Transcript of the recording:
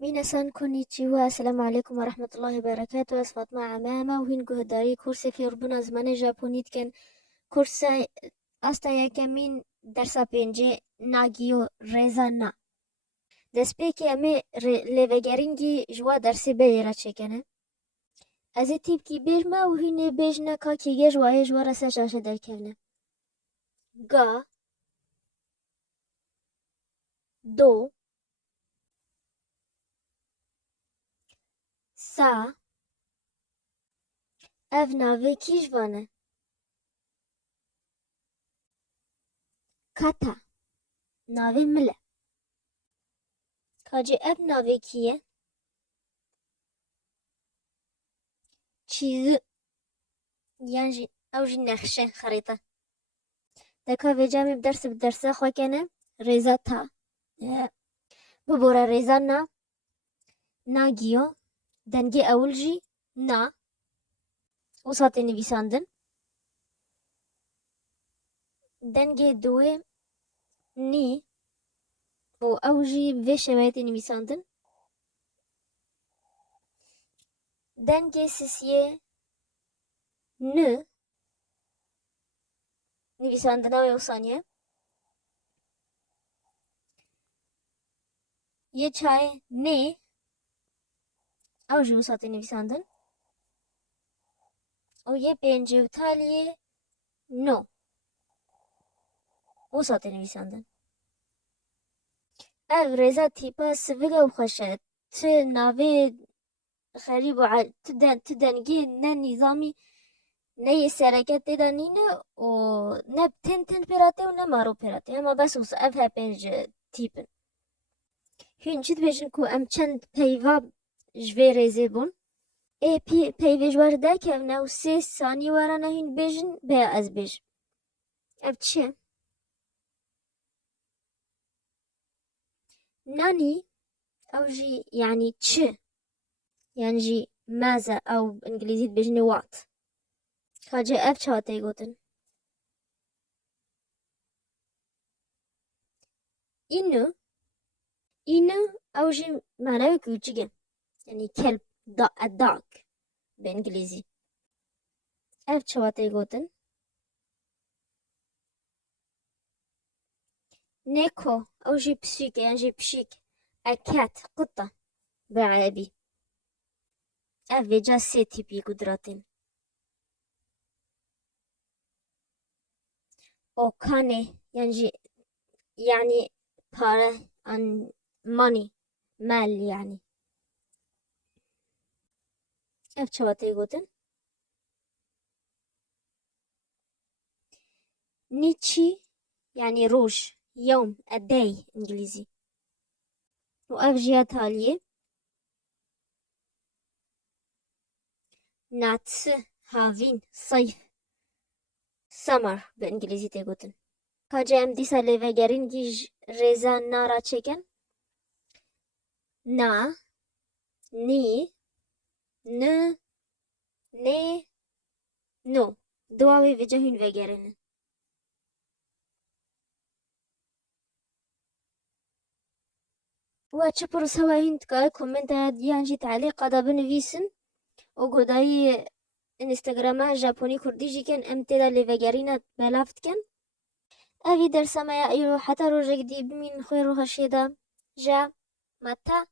ميناسان كونيتشيوا السلام عليكم ورحمة الله وبركاته. اس فاطمة عمامة وهين جهداري كورسي في ربنا زمان جابونيت كان كورسي استا يكمين درسا بينجي ناگيو ريزانا دسبيكي امي ليفگرينجي جوا درسي بيرا چكنه از تيب كي بيجما وهين بيجنا كا كي جوا جوا رسا جاشا دركفنه غا دو سا اف ناوي كيجوانه كاتا ناوي مله كاجي اف ناوي كيه چیز یعنی اوجی نقشه خريطة دكا في جامع بدرس خواكنا ريزا تا ببورا ريزا ناگيو دنگي اولجي نا وساطي نویساندن دنگي دوي ني و اوجي في شبايتي نویساندن دنگي سيسيه ن نویساندنا و ثانية ये छाए ने اوجي وساطي نویساندن و ये पेंजे وتاليه نو وساطي نویساندن اف ريزا تيبا سفيغا وخشت ت ناوي خريب وعد تدنگي نه نظامي نه سرکت دانینه و نه تن پیراته و نه مارو پیراته اما بس وص اف ها پنج تیپن هین چید بیشن کو ام چند پیوا جوی ریزه بون ای پیوی جوار ده که ام نو 3 ثانی وارانه هین بیشن بیا از بیش اب چه نانی او جي يعني چه يعني جي ماذا او انجليزي بيجني وات خاجه اف چاته گوتن اینو او جي معناه küçügen يعني كلب dog بانجليزي اف چاته گوتن نيكو او جي بسيك يعني جي بشيك اكات قطة بعربي اف جا سي تيبي قدراتين او كاني يعني para and money مال يعني اف چاته گوتن نيتشي يعني روج يوم a day انجليزي واف جي تاليه ناتس هافين صيف summer بانجليزي تگوتن كاجا ام دي سالي وگرين گيج ريزا نارا چكن نا ني ن ني نو دواوي وجهين وگرين واتش پروس هواهين تكا كومنت يانجي تعليق قدا بنويسن و گوداي انستغرام جابوني كردي جي كان امتدا لوگرينا بلافت كن اوي درسما يا ايرو حتى رو جگدي بمين خوي روها شيدا جا متا